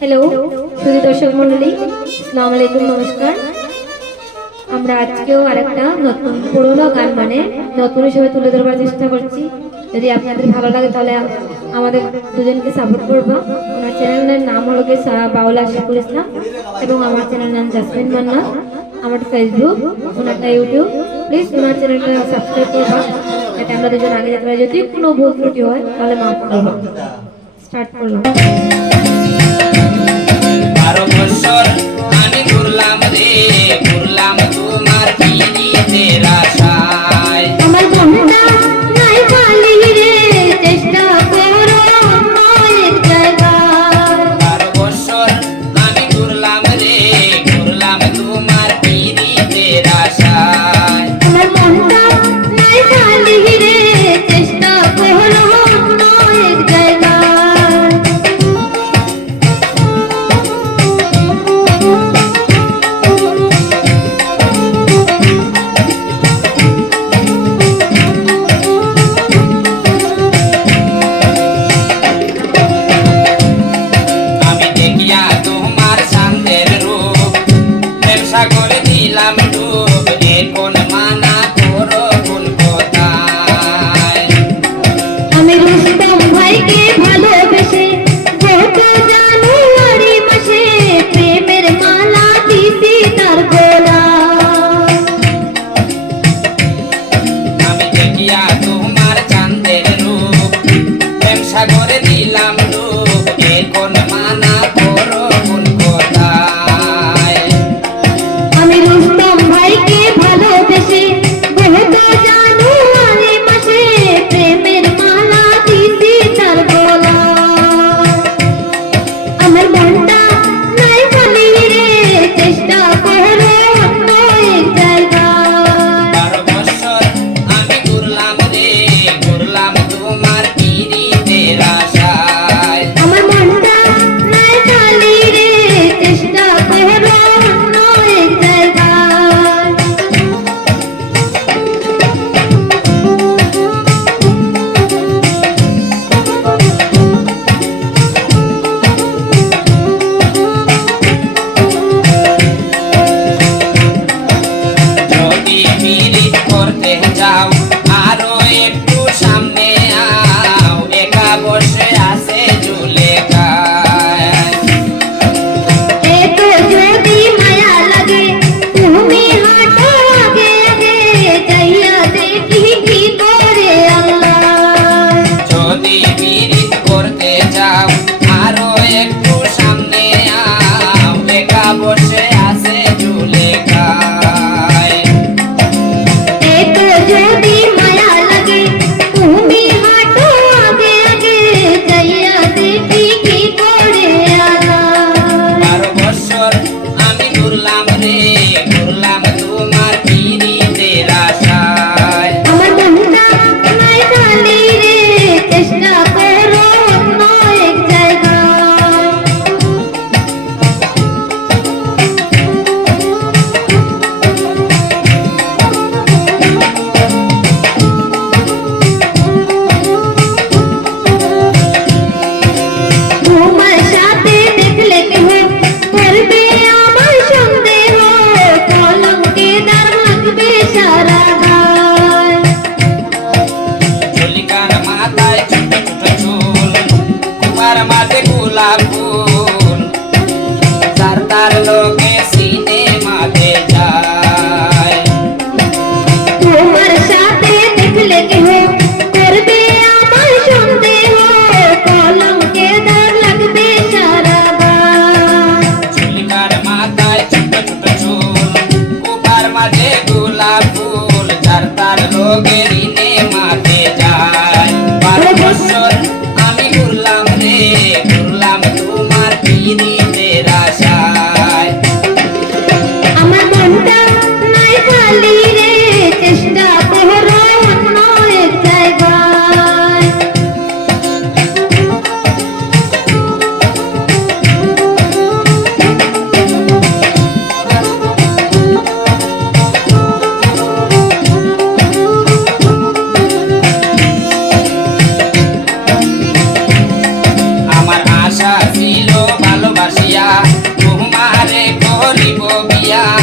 Hello শুধু দর্শক মন্ডলী আসসালামু আলাইকুম, নমস্কার। আমরা আজকেও আরেকটা নতুন পুরোনো গান মানে নতুন হিসেবে তুলে ধরবার চেষ্টা করছি। যদি আপনাদের ভালো লাগে তাহলে আমাদের দুজনকে সাপোর্ট করব। ওনার চ্যানেলের নাম হলো সা- বাউলা আশিকুল ইসলাম এবং আমার চ্যানেলের নাম জাসমিন মান্না। আমার ফেসবুক ওনারটা ইউটিউব প্লিজ ওনার চ্যানেলটা সাবস্ক্রাইব করবা। যাতে আমরা দুজন আগে যেতে পারি। যদি কোনো ভুল ত্রুটি হয়, তাহলে মাফ করব। স্টার্ট করলাম। বারো বছর আমি ঘুরলাম রে। যাও আরও এক yeah.